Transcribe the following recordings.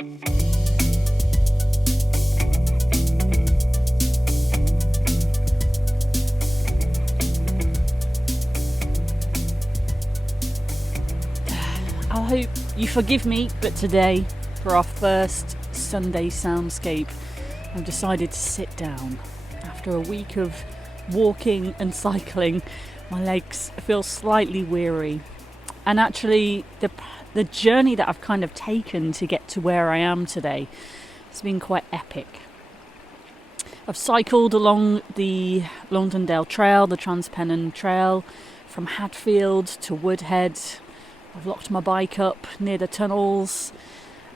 I hope you forgive me, but today, for our first Sunday soundscape, I've decided to sit down. After a week of walking and cycling, my legs feel slightly weary. And actually, the journey that I've kind of taken to get to where I am today has been quite epic. I've cycled along the Longdendale Trail, the Transpennon Trail, from Hadfield to Woodhead. I've locked my bike up near the tunnels,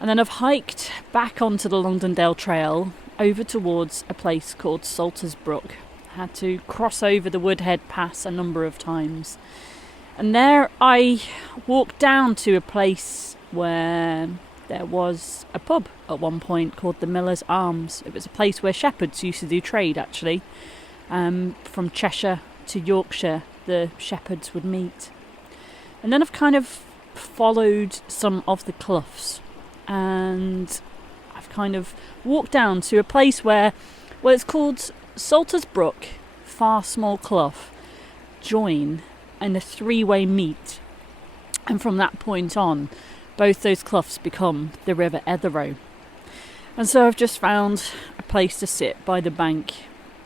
and then I've hiked back onto the Longdendale Trail over towards a place called Salters Brook. I had to cross over the Woodhead Pass a number of times, and there I walked down to a place where there was a pub at one point called the Miller's Arms. It was a place where shepherds used to do trade, actually. From Cheshire to Yorkshire, the shepherds would meet. And then I've kind of followed some of the cloughs, and I've kind of walked down to a place where it's called Salters Brook, Far Small Clough, join, and a three-way meet. And from that point on, both those cloughs become the River Etherow. And so I've just found a place to sit by the bank,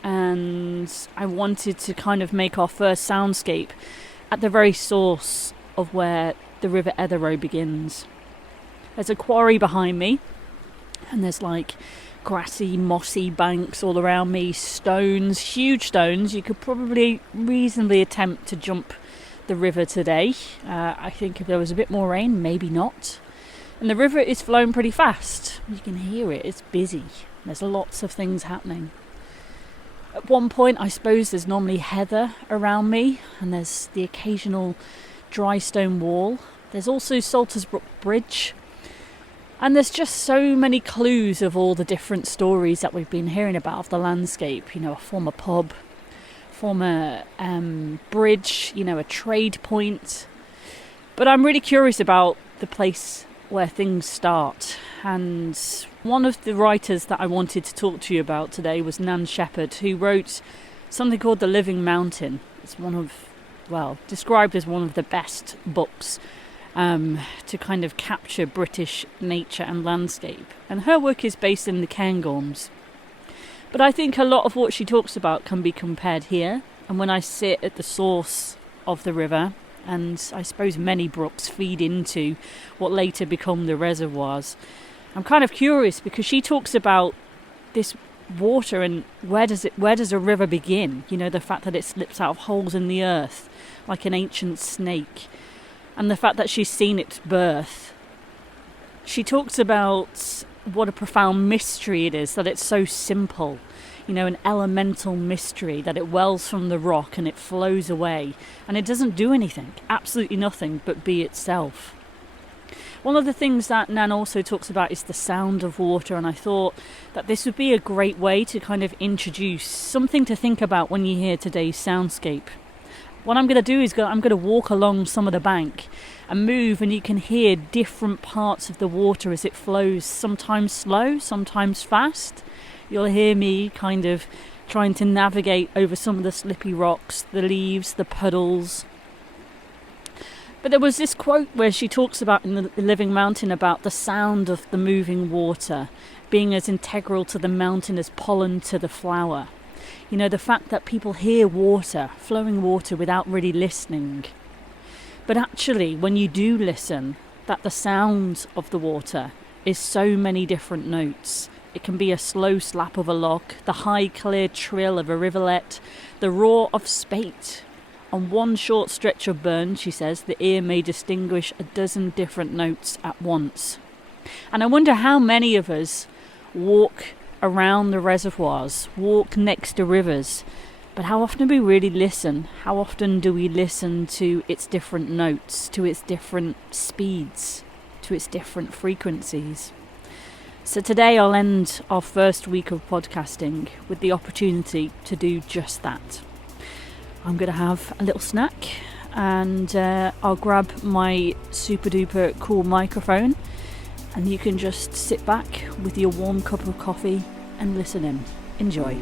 and I wanted to kind of make our first soundscape at the very source of where the River Etherow begins. There's a quarry behind me, and there's like grassy, mossy banks all around me, stones, huge stones. You could probably reasonably attempt to jump the river today. I think if there was a bit more rain, maybe not. And the river is flowing pretty fast. You can hear it, it's busy. There's lots of things happening. At one point, I suppose there's normally heather around me, and there's the occasional dry stone wall. There's also Salters Brook Bridge, and there's just so many clues of all the different stories that we've been hearing about of the landscape. You know, a former pub, former bridge, you know, a trade point. But I'm really curious about the place where things start, and one of the writers that I wanted to talk to you about today was Nan Shepherd, who wrote something called The Living Mountain. It's described as one of the best books to kind of capture British nature and landscape. And her work is based in the Cairngorms. But I think a lot of what she talks about can be compared here. And when I sit at the source of the river, and I suppose many brooks feed into what later become the reservoirs, I'm kind of curious because she talks about this water and where does a river begin? You know, the fact that it slips out of holes in the earth like an ancient snake, and the fact that she's seen its birth. She talks about what a profound mystery it is, that it's so simple, you know, an elemental mystery, that it wells from the rock and it flows away, and it doesn't do anything, absolutely nothing, but be itself. One of the things that Nan also talks about is the sound of water, and I thought that this would be a great way to kind of introduce something to think about when you hear today's soundscape. What I'm going to do is I'm going to walk along some of the bank and move, and you can hear different parts of the water as it flows, sometimes slow, sometimes fast. You'll hear me kind of trying to navigate over some of the slippy rocks, the leaves, the puddles. But there was this quote where she talks about in the Living Mountain about the sound of the moving water being as integral to the mountain as pollen to the flower. You know, the fact that people hear water, flowing water, without really listening. But actually, when you do listen, that the sound of the water is so many different notes. It can be a slow slap of a lock, the high clear trill of a rivulet, the roar of spate. On one short stretch of burn, she says, the ear may distinguish a dozen different notes at once. And I wonder how many of us walk around the reservoirs, walk next to rivers, but how often do we really listen? How often do we listen to its different notes, to its different speeds, to its different frequencies? So today I'll end our first week of podcasting with the opportunity to do just that. I'm going to have a little snack, and I'll grab my super duper cool microphone, and you can just sit back with your warm cup of coffee and listen in. Enjoy.